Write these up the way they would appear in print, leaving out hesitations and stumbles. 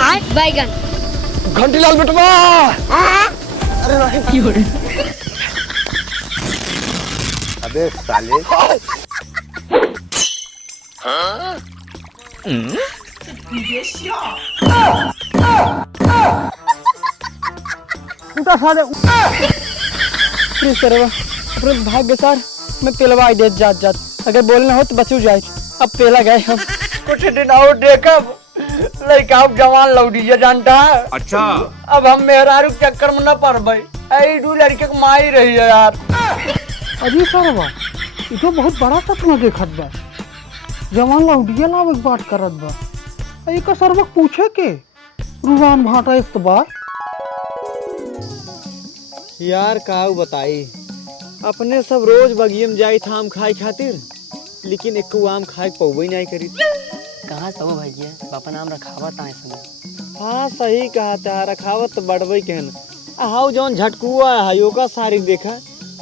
बैगन। घंटी लाल बेटवा। अरे नहीं क्यों रे? अबे साले। उठा साले। अपने भाग्य सर मैं पेलवा आई दे जात जात अगर बोलना हो तो बचू जाए। अब पेला गए हम कुछ दिन और देखब लड़का जवान लौटिया जानता है। अच्छा अब हम मेहरारू चक्कर में न पड़बे। ऐ दू लड़के के माई रही है यार। अभी सर बा ये तो बहुत बड़ा सपना देखत बा। जवान लौटिया लावे के बात करत बा। एक सरवक पूछे के रुझान भाटा इस्तबार यार काऊ बताई अपने सब रोज बगियम जाई था आम खाए खातिर लेकिन एक आम खाए पौवे नहीं करी। कहाँ से हो भैया बापा नाम रखावत आए समय। हाँ सही कहा था रखावत तो बढ़बे कहन हाउ जौन झटकुआ है योगा सारी देखा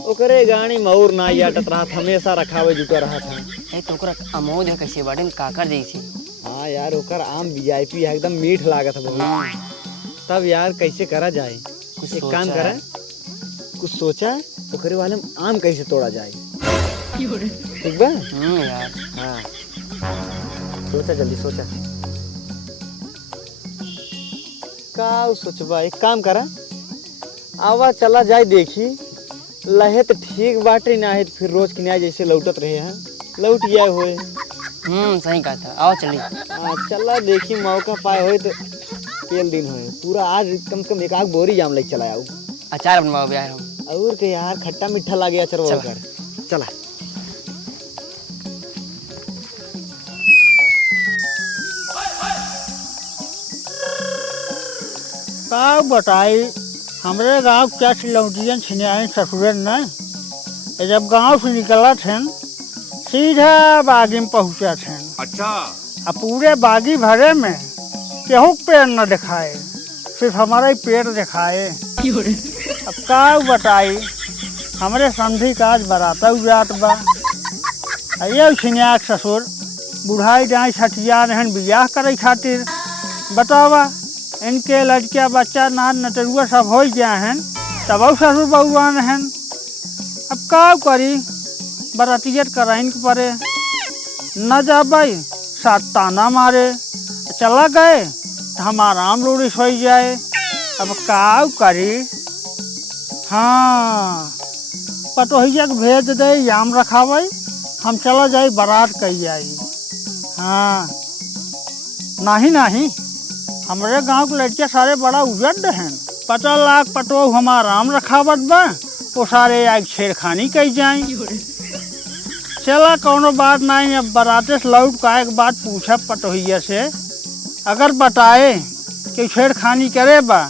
ओकरे गाड़ी में और ना याटत रहा हमेशा रखावे जुटा रहा था। ए तो ओकरा अमोद है कैसे बड़न काकर जैसी। हाँ यार ओकर आम वीआईपी है एकदम मीठ लागत है बहुत। तब यार कैसे करा जाए कुछ एक सोचा काम करें है? कुछ सोचा ओकरे वाले में आम कैसे तोड़ा जाए। क्यों रे? ठीक बा यार हाँ सोचा जल्दी सोचा का सोचबा एक काम करा आवा चला जाए देखी लहे तो ठीक बाटे ना है फिर रोज के न्याय जैसे लौटत रहे हैं लौट गया होए। सही कहा था आओ चली। चला देखी मौका पाए होए तो केल दिन होए पूरा आज कम से कम एक आग बोरी जाम लेके चला आऊ। अचार बनवाओ यार हम और के यार खट्टा मीठा लागे अचार चला। कर चला का बताई हमरे गांव क्या लौटियन छिनियाई ससुरन न जब गांव से निकला थे सीधा बागी में पहुंचा थे। अच्छा अब पूरे बागी भरे में केहू पेड़ न दिखाए सिर्फ हमारा ही पेड़ दिखाए। क्यों रे? अब का बताई हमरे संधि काज बराता जात बा। ये छिनिया के ससुर बुढ़ाई जाए छठिया रहन बियाह करे खातिर बतावा इनके लड़किया बच्चा नान नटरुआ सब हो गया हैं तब ससुर बहुआन हैं। अब का करी बरातियत कराइन के परे न जाबई सात ताना मारे चला गए तो हम आराम लोड़ी सो जाए। अब का करी हाँ पटोहिया के भेज दे याम रखावे हम चला जाए बारात कही आई। हाँ नहीं नहीं हमारे गांव के लड़के सारे बड़ा उजड़ हैं 50 लाख पटो हमारा आम रखावत बा वो सारे आज छेड़खानी कही जाए। क्यों रे? चला कोनो बात नहीं अब बाराते से लौट का एक बात पूछा पटोहिया से अगर बताए कि छेड़खानी करे बा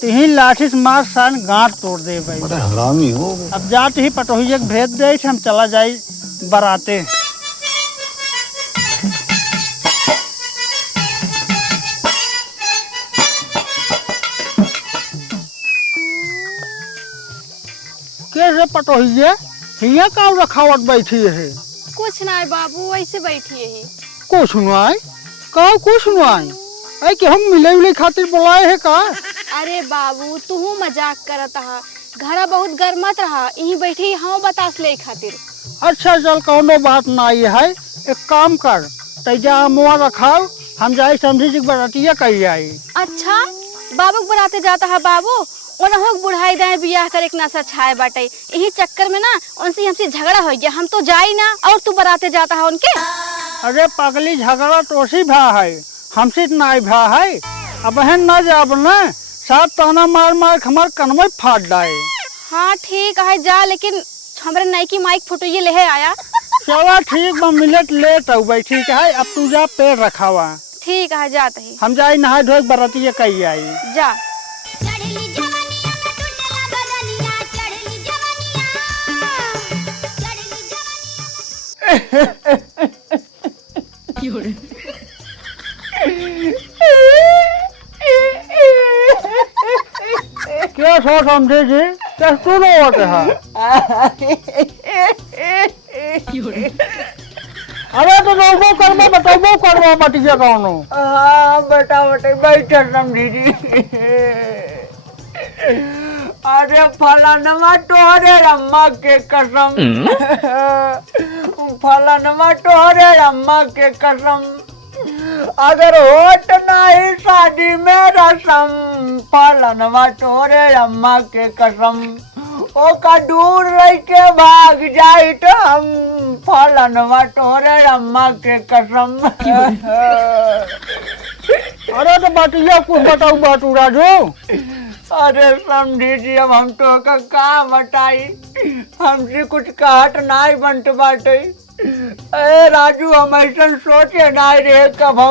तो ही लाठी से मार सान गांठ तोड़ दे भाई। हरामी हो। अब जाते ही पटोहिया के भेज दे हम चला जाए बाराते। कैसे पटोहिया हिया का रखावट बैठी है कुछ ना बाबू ऐसे बैठी है। को सुनवाई को सुनवाई ऐ कि हम मिले उले खातिर बुलाए है का। अरे बाबू तू मजाक करत हा घरा बहुत गर्मत रहा यहीं बैठी हम बतास ले खातिर। अच्छा चल कोनो बात नहीं है एक काम कर तैजा मुआ रखाओ हम जाए समझी जी बरातिया कही आई। अच्छा बाबू बराते जाता है बाबू उन्हों बुढ़ाई दाए बियाह करे के नशा छाए बाटे यही चक्कर में ना उनसे हमसे झगड़ा हो गया हम तो जाई ना और तू बराते जाता है उनके। अरे पगली झगड़ा तो सी भा है हमसे नहीं भा है अब बहन न जाब न साथ ताना मार मार हमार कनवे फाट डाए। हाँ ठीक है जा लेकिन हमारे नई की माइक फोटो ये ले आया। चला ठीक बा मिलत लेट हो भाई ठीक है अब तू जा पेड़ रखावा। ठीक है जाते ही हम जाए नहा धोए बरातिया कही आई। जा क्यों रे? क्या सो समझे जी क्या सुनो होते हैं। क्यों रे? अरे तो रोबो करबो बताबो करबो बटिया कौनो। हाँ बेटा बेटे बैठे समझी जी। अरे फलानमा तोहरे अम्मा के कसम, फलानमा तोहरे अम्मा के कसम, अगर होत नहीं शादी में रसम, फलानमा तोहरे अम्मा के कसम, ओ का दूर लेके भाग जाई तो हम, फलानमा तोहरे अम्मा के कसम। अरे तो बटिया कुछ बताऊ बातू राजू। अरे समझी जी अब हम तो का बताई, हमसे कुछ कहत नहीं बनत बाटे। ए राजू हम ऐसा सोचे नहीं रहे कभू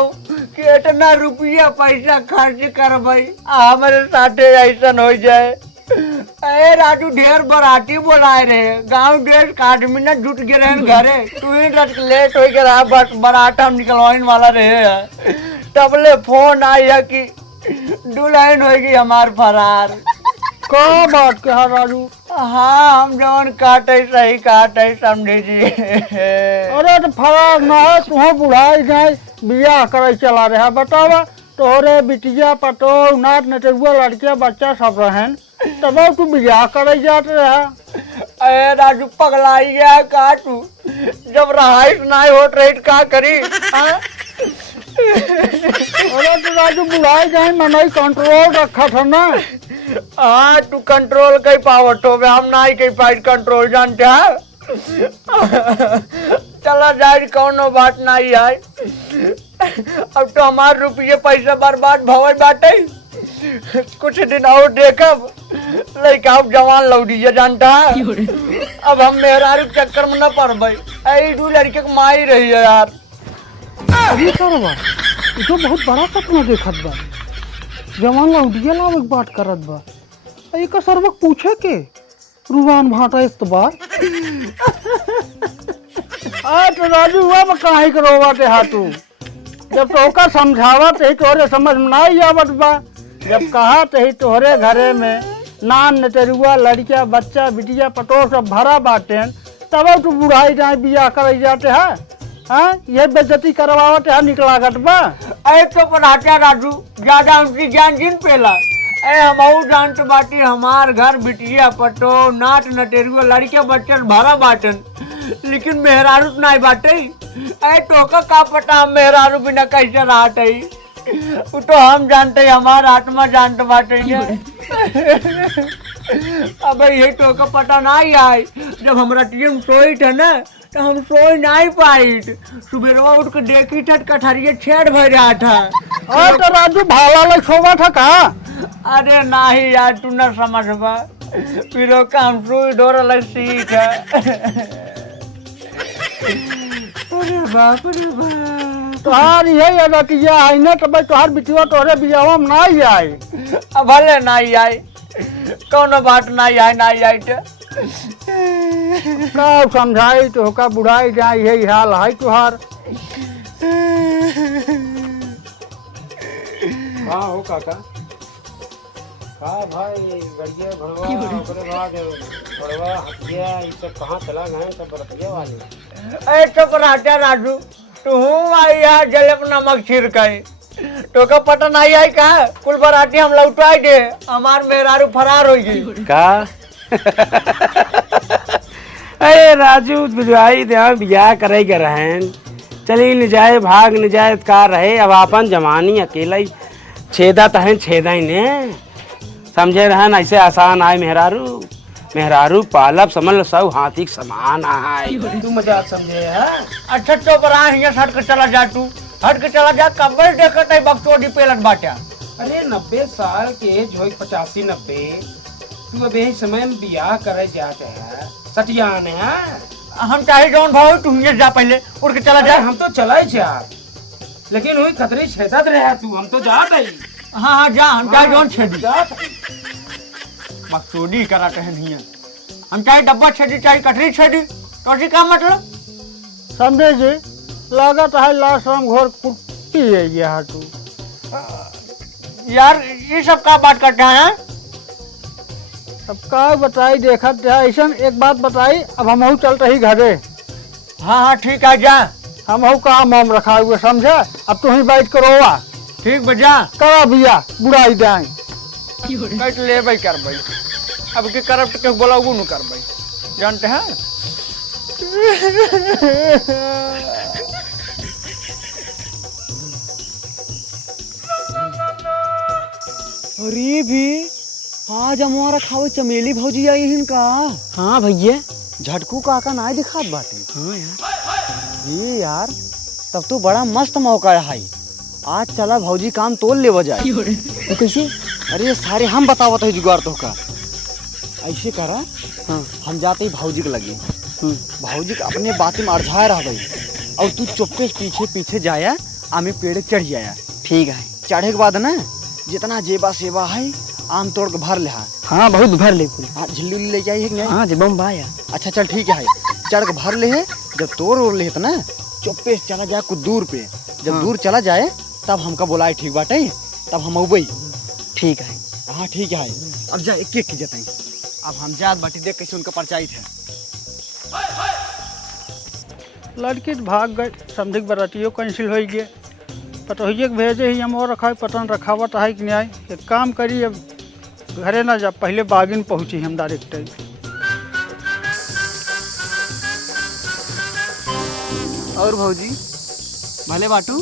कि इतना रुपया पैसा खर्च करबई हमारे साथे ऐसा हो जाए। ए राजू ढेर बराती बोलाए रहे, गांव देश का आदमी न जुट गए रहे घरे, तू ही लेट हो गया रहा, बस बरात हम निकलवाने वाला रहे। तबले फोन आई है कि दुल्हन होगी हमार फरार। का बात कहा राजू? हाँ हम जवन काटे सही काटे समझे जी। अरे तो फरार ना है, तुह बुढ़ाई जाए बियाह करे चला रहा। बतावा तोहरे बिटिया पटो नाट नटुआ लड़किया बच्चा सब रहन, तब तू बियाह करे जात रहा। अरे राजू पगलाई गया का तू, जब रहाइश नहीं होत रही तो का करी। हाँ? अरे तो राजू बुढ़ाई जाए मनई कंट्रोल रखा था ना। हाँ तू कंट्रोल कई पावत हो, हम नहीं कई पाई कंट्रोल जानते हैं। चला जाए कौनो बात नहीं है, अब तो हमारे रुपये पैसा बर्बाद भवे बाटे। कुछ दिन और देखब लड़का जवान लौटिया जानता है। अब हम मेहरारू चक्कर में न पड़बे, ऐ दू लड़के को माई रही है यार। अभी करवा ये तो बहुत बड़ा सपना देखत बा, जवान लौटिया लावे बात करत बा। एक सर्वक पूछे के रुवान भाटा इस्तबार। तो राजू अब काहे करोवा ते हाथू, जब तोका समझावत है तोरे समझ में नहीं आवत बा। जब कहा ही तोहरे घरे में नान नटरुआ लड़किया बच्चा बिटिया पटोर सब भरा बाटे, तब तू बुढ़ाई जाए बियाह करे जाते है। हाँ ये बेइज्जती करवावत है निकलागत बा। अरे तो पढ़ाचा राजू ज्यादा उनकी जान जिन पेला। अरे हम जानते बाटी हमार घर बिटिया पटो नाट नटेरुआ लड़के बच्चे भरा बाटन, लेकिन मेहरारू नहीं बाटे। अरे टोका का पता मेहरारू बिना कैसे रहते, वो तो हम जानते हमारा आत्मा जानते बाटे। अब ये टोका पता नहीं आए, जब हमारा टीम सोई था ना तो हम सोई नहीं पाई। सुबह उठ के देखी था कठरिया छेड़ भर रहा था। और तो राजू भाला लग सोवा था कहा? अरे नहीं यार तू न समझबा, फिर काम सुई डोर लग सीख है। अरे बाप रे बाप, तोहार यही अदतिया है ना, तब तोहार बिटिया तोहरे बियाह में नहीं आई। अब भले नहीं आई, कौनो बात नहीं आई, नहीं आई तो का समझाई तो का बुढ़ाई जाए यही हाल है तुहार। हाँ हो काका। हाँ भाई गड़िया घोड़वा ओकरे बाद घोड़वा हथिया ये सब कहाँ चला गए सब बरतिया वाले। अरे चुप रहता राजू, तू आई है जलेब नमक छिड़काई, तो का पता नहीं आई कहा कुल बराती हम लौटाई दे, हमार मेहरारू फरार हो गई का? अरे राजू बिजवाई दे बियाह करे के रहन, चली न जाए भाग न जाए का रहे। अब अपन जवानी अकेला ही छेदा तहन छेदा ही ने समझे रहन, ऐसे आसान आए मेहरारू। मेहरारू पालब समझ लो सब हाथी के समान आए। तू मजाक समझे है? अच्छा चुप रहा यहाँ हट के चला जा, तू हट के चला जा, कब्बल देखत है बक्सोडी पेलन बाटा। अरे 90 साल के एज हो 85-90, तू अब यही समय में बियाह करे जाते है सटियान है। हम चाहे जौन भाव तू यहाँ जा, पहले उठ के चला जा। हम तो चला जा, लेकिन वही खतरे छेदत रहे तू, हम तो जात है। हाँ हाँ जा, हम चाहे जौन छेदी जात बक्सोडी कराते हैं यहाँ, हम चाहे डब्बा छेदी चाहे कटरी छेदी, तो जी का मतलब? समझे जी लागत है लाशम घोर कुट्टी है ये हाथू। यार ये सब का बात करते हैं? अब का बताई देखत है ऐसा एक बात बताई, अब हम चल रही घरे। हाँ हाँ ठीक है जा। हम हो काम वाम रखा हुए समझे। अब तू ही बैठ करो वा ठीक बजा करा बिया बुढ़ाई दें। बैठ ले भाई कर भाई अब के करप्ट के बोलाऊ न कर भाई जानते हैं। अरे भी आज हमारा खावे चमेली भौजी आई इनका। हाँ भैया। झटकू काका ना दिखात बाटे। हाँ यार। ये यार तब तो बड़ा मस्त मौका है हाई। आज चला भौजी काम तोल ले बजाए। तो कैसे? अरे सारे हम बतावत है जुगाड़ तो का। ऐसे करा हाँ। हम जाते ही भौजी के लगे। भौजी के अपने बातें में अरझाए रह गई और तू चुपके से पीछे पीछे जाया आमे पेड़ चढ़ जाया। ठीक है। चढ़े के बाद ना जितना जेबा सेवा है आम तोड़ के भर ले। हाँ बहुत भर ले कुल। हाँ झिल्ली उल्ली ले जाइए कि नहीं? हाँ जब बा यार। अच्छा चल ठीक है चढ़ के भर ले है। जब तोड़ ओड़ ले तो ना चुप्पे से चला जाए कुछ दूर पे। जब हाँ। दूर चला जाए तब हमका बोलाए ठीक बाटे तब हम अबई। ठीक है। हाँ ठीक है अब जा एक एक जतई। अब हम जात बाटी देख कैसे उनका परचाइत है। लड़की तो भाग गए समझे बरातियों कैंसिल हो गए। पतोहिए के भेजे ही हम और रखा पता न रखावट है कि नहीं आई। एक काम करिए अब घरे ना जा पहले बागिन पहुँची हम डायरेक्ट। और भौजी भले बाटू?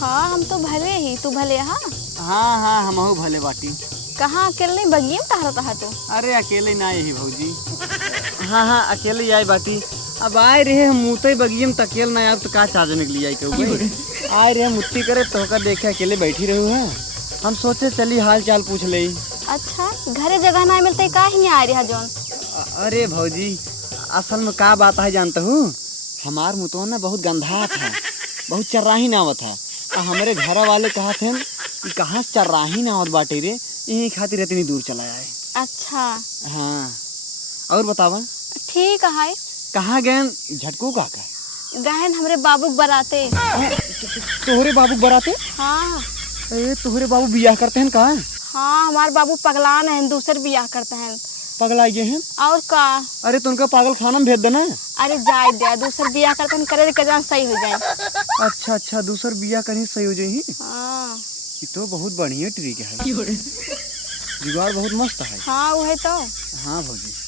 हाँ हम तो भले ही, तू भले। हाँ हाँ हाँ हम भले बाटी। कहाँ अकेले बगिए में टहरता है तू? अरे अकेले ना यही भौजी। हाँ हाँ अकेले आई बाटी। अब आए रहे हम मुँह बगिए में तकेल ना आए तो का चार्जने के लिए आई कहूँ। आए रहे मुट्ठी करे तो होकर देखे अकेले बैठी रहू है। हम सोचे चली हाल चाल पूछ ले। अच्छा घरे जगह ना मिलते का ही नहीं आ रहा जोन? अरे भौजी असल में का बात है जानते हो हमार मुँह ना बहुत गंधा था बहुत चर्राही ना आवत है। हमारे घर वाले कहा थे कि कहाँ से चर्राही ना आवत बाटे रे यही खातिर इतनी दूर चला आए। अच्छा हाँ और बतावा ठीक है। कहाँ गए झटकू काका? गहन हमरे बाबू बराते। तोहरे बाबू बराते? हाँ अरे तोहरे बाबू बियाह करते हैं कहाँ? हाँ हमारे बाबू पगलान हैं, दूसरे बियाह करते हैं। पगला गए हैं? और का? अरे तो उनका पागल खाना में भेज देना। अरे जाए दे दूसरे बियाह करते हैं करे कजान सही हो जाए। अच्छा अच्छा दूसर बियाह कहीं सही हो जाए। हाँ ये तो बहुत बढ़िया ट्रिक है। जुगाड़ बहुत मस्त है। हाँ वो है तो। हाँ भौजी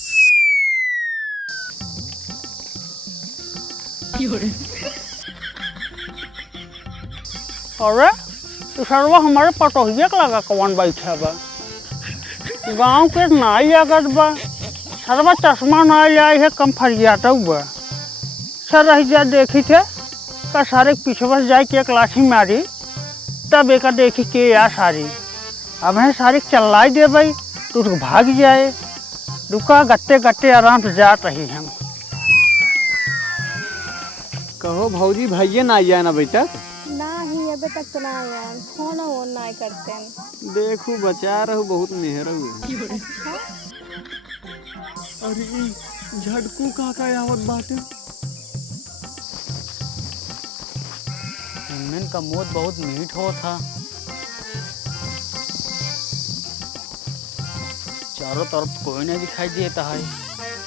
अरे तो सरवा हमारे पटोहिए के लगा कौन बैठा बा। गाँव के नाई आगत बा सरवा चश्मा ना लाए है कम फरियाता बा। सर रह जा देखी थे का सारे पीछे बस जाए के एक लाठी मारी तब एक देखी के या सारी। अब है सारी चल्लाई दे भाई तो उसको भाग जाए। रुका गत्ते गत्ते आराम से जात रही हम। कहो भौजी भैया ना आया ना बेटा? ना ही अभी तक तो ना आया फोन वोन ना करते हैं। देखो बचा रहो बहुत मेहर हुए। अरे झटकू काका आवत बाटे। इनमें का मौत बहुत मीठ हो था। चारों तरफ कोई नहीं दिखाई देता है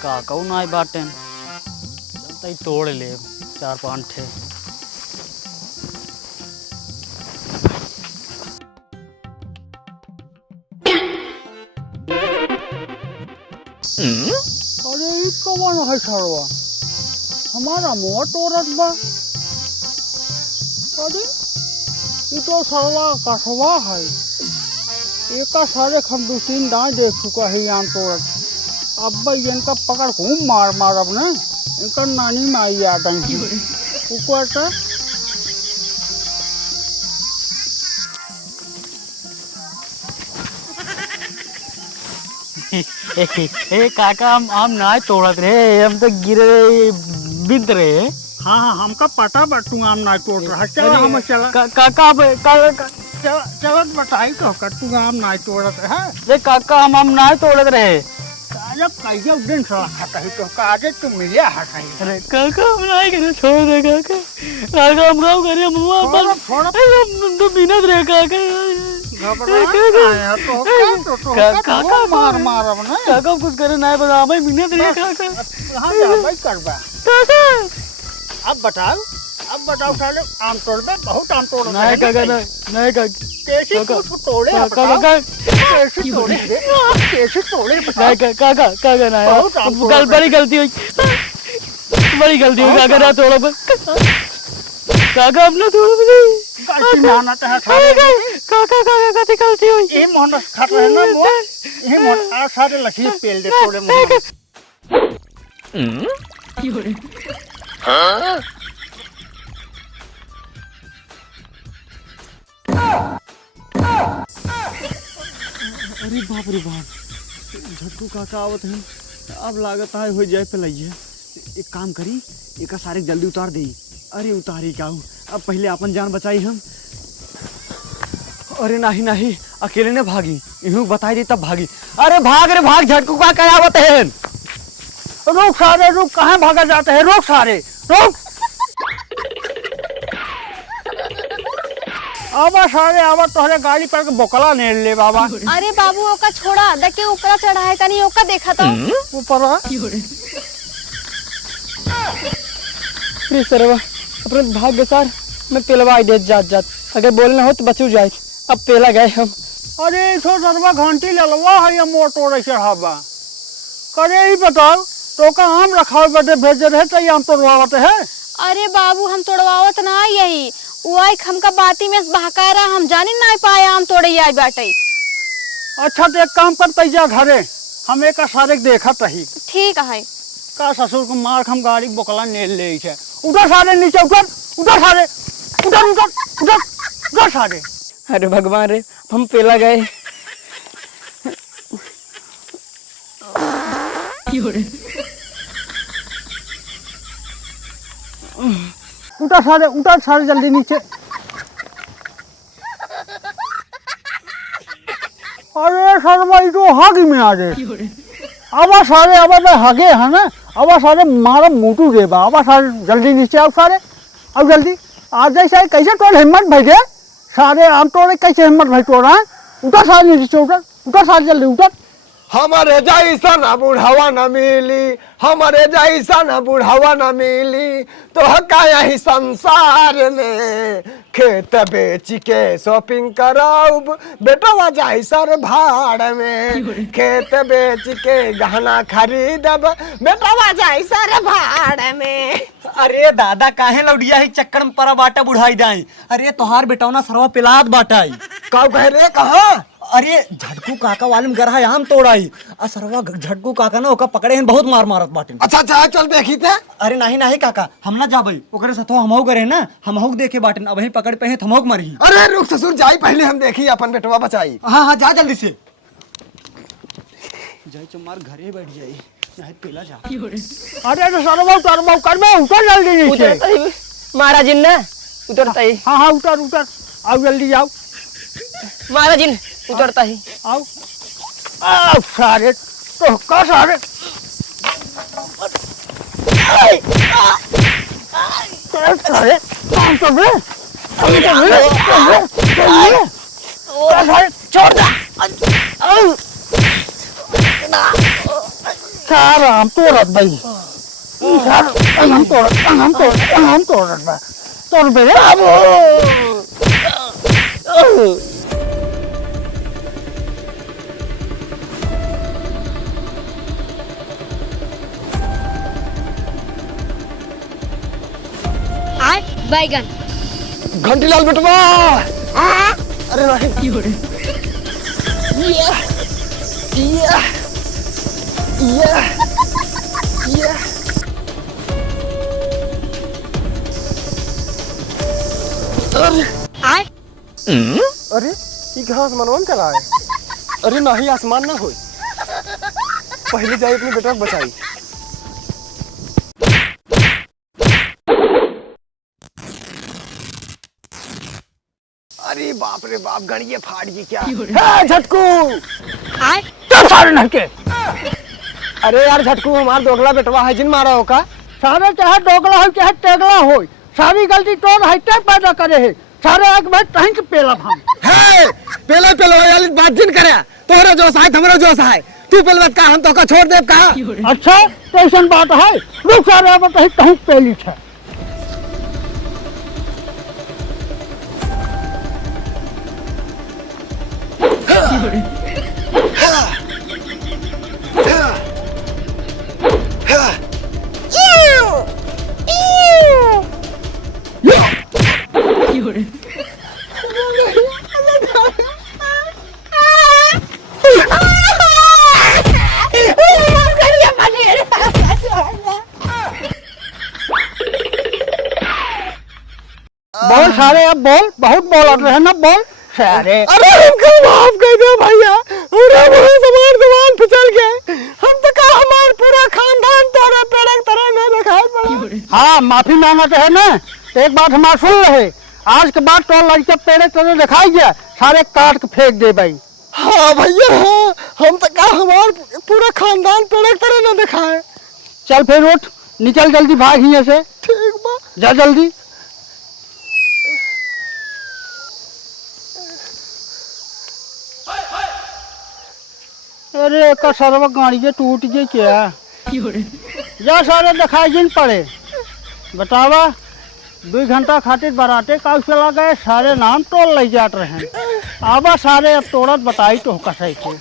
काका ना आई बाटेन। चलता ही तोड़ ले 4-5 ठे। अरे ये कौन है सरवा हमारा मुँह तोड़त बा। अरे ये तो सरवा कसवा है। एक सारे हम 2-3 दाएँ देख चुका है यहाँ तोड़त। अब भाई इनका पकड़ खूब मार मार अब ना इनका नानी में आई आता है ऊपर। ए काका हम ना तोड़त रहे हम तो गिरे बिग रहे। हाँ हाँ हमका पता बटू आम ना तोड़ रहा। चलो हम चला काका चलत बताई तो कटू आम ना तोड़त है। रे काका हम ना तोड़त रहे। जब कहिए उस दिन सड़ा खाता है तो काजे तुम मिले हटाई। अरे काका हम ना करे छोड़ दे काका। काका हम गाँव करे मम्मा थोड़ा हम तो बिना रहे काका। काका मार मार अब ना काका कुछ करे ना बता मैं बिना रहे काका। हाँ जा भाई करबा। काका अब बताओ अब बताओ साले आम तोड़ में बहुत आम तोड़ नहीं काका नहीं काका कैसे कुछ तोड़े आप काका बताओ? कैसे तोड़े रे? कैसे तोड़े बताओ? नहीं काका काका ना बहुत आम तोड़ कल बड़ी गलती हुई काका ना तोड़ो काका अपना तोड़ो नहीं कैसे माना था सारे काका काका कति गलती हुई ये मोहन खा रहे ना वो ये मोहन आ सारे लखी पेल दे तोड़े मोहन अरे बाप रे बाप, झटकू काका आवत है। अब लागत है हो जाए पे लइए। एक काम करी, एक सारे जल्दी उतार दे। अरे उतारी का अब पहले अपन जान बचाई हम। अरे नहीं नहीं, अकेले ने भागी, इहू बताई दी तब भागी। अरे भाग रे भाग, झटकू काका आवत है। रोक सारे रोक, कहाँ भागा जाते हैं? रोक सारे रोक। आवा सारे आवा, तोहरे गाड़ी पर के बोकला ने ले बाबा। अरे बाबू ओका छोड़ा, देखे ओकरा चढ़ाए तनी ओका देखा था। ऊपर आ। अरे सरवा अपने भाग्य सार मैं पेलवा दे जात जात, अगर बोलना हो तो बचू जाए। अब पेला गए हम। अरे थो सरवा घंटी ललवा है या मोटोर चढ़ावा करे ही बताओ तो का आम रखावे बदे भेजे रहे तो आम तोड़वावत है। अरे बाबू हम तोड़वावत ना यही उई हमका बाती में बहका रहा, हम जानी ना पाए आम तोड़े आई बाटे। अच्छा तो एक काम कर तैया घरे, हम एक सारे देखत रही। ठीक है। का ससुर को मार हम गाड़ी बोकला ने ले छे। उधर सारे नीचे उधर, उधर सारे उधर उधर उधर उधर सारे। अरे भगवान रे हम पेला गए। उधर सारे जल्दी नीचे। अरे शर्मा तो हागी में आ गए। आवा सारे आवा तो हागे है ना, आवा सारे मारा मोटू देबा। आवा सारे जल्दी नीचे आओ सारे, अब जल्दी आ जाए। सारे कैसे तोड़ हिम्मत भेजे सारे आम तोड़े, कैसे हिम्मत भाई तोड़ा। उधर सारे नीचे उधर, उधर सारे जल्दी उधर। हमारे जैसा न बुढ़ावा न मिली, हमारे जैसा न बुढ़ावा न मिली, तो हका यही संसार में। खेत बेच के शॉपिंग कराऊ बेटवा जाई सर भाड़ में। खेत बेच के गहना खरीदब बेटवा जाई सर भाड़ में। अरे दादा काहे लौडिया है चक्कर में परा बाटा बुढ़ाई दाई। अरे तोहार बेटौना सरवा पिलात बाटाई। का कह रे कहाँ? अरे झटकू काका वाले में गरहा आम तोड़ाई। आ सरवा झटकू काका ना ओका पकड़े हैं, बहुत मार मारत बाटे। अच्छा अच्छा चल देखी थे। अरे नहीं नहीं काका, हम ना जाबई ओकरे साथ हमहू करे ना, हमहू देखे बाटे अब ही पकड़ पे हैं हमहू मरी। अरे रुक ससुर जाई, पहले हम देखी अपन बेटवा बचाई। हाँ हाँ जा जल्दी से। जाई चमार घरे बैठ जाई, नहीं पेला जा। अरे तो सरवा उतर कर में उतर जल्दी नीचे। महाराज जी ने उतरता ही। हाँ हाँ उतर उतर, आओ जल्दी आओ। महाराज जी उतरता ही। आओ आओ सारे तो का सारे। सारे काम तो बे छोड़ दे। सारा हम तोड़त भाई, हम तोड़त बा तोड़ बे। बैगन घंटी लाल बेटवा। अरे नहीं अरे ये घास मनवन चला है। अरे नहीं आसमान ना हो, पहले जाए अपनी बेटा बचाई। अरे बाप रे बाप, गड़िए फाड़ गई क्या? झटकू तो सारे नहके। अरे यार झटकू हमार दोगला बेटवा है जिन मारा होगा। सारे चाहे दोगला हो चाहे टेगला हो, सारी गलती तो हटे पैदा करे है। सारे एक बार कहीं के पेला हम है पेला पेला वाली बात जिन करे। तोहरा जोश है हमरा जोश है, तू पेलवत का हम तो का छोड़ देब का। अच्छा तो ऐसा बात है। रुक सारे अब कहीं पेली है। बोल सारे, अब बोल, बहुत बोल रहे हैं ना, बोल सारे। अरे हमको माफ कर दो भैया, पूरा सामान सामान फिसल गए। हम तो का हमार पूरा खानदान तोरे पेड़ की तरह न दिखाई पड़ा। हाँ, माफी मांगते है ना, तो एक बात हमार सुन रहे, आज के बाद तो लड़के पेड़े तरह दिखाई गया, सारे काट के फेंक दे भाई। हाँ भैया, हाँ, हम तो का हमार पूरा खानदान पेड़ की तरह न दिखाए। चल फिर उठ, निकल जल्दी, भाग यहाँ से। ठीक बा। जा जल्दी। अरे का सरवा गाड़ी के टूट गई क्या? जा सारे दिखाई जिन पड़े, बतावा 2 घंटा खातिर बराते का चला गए, सारे नाम टोल ले जात रहे। आवा सारे अब तोड़त बताई तो कैसे थे।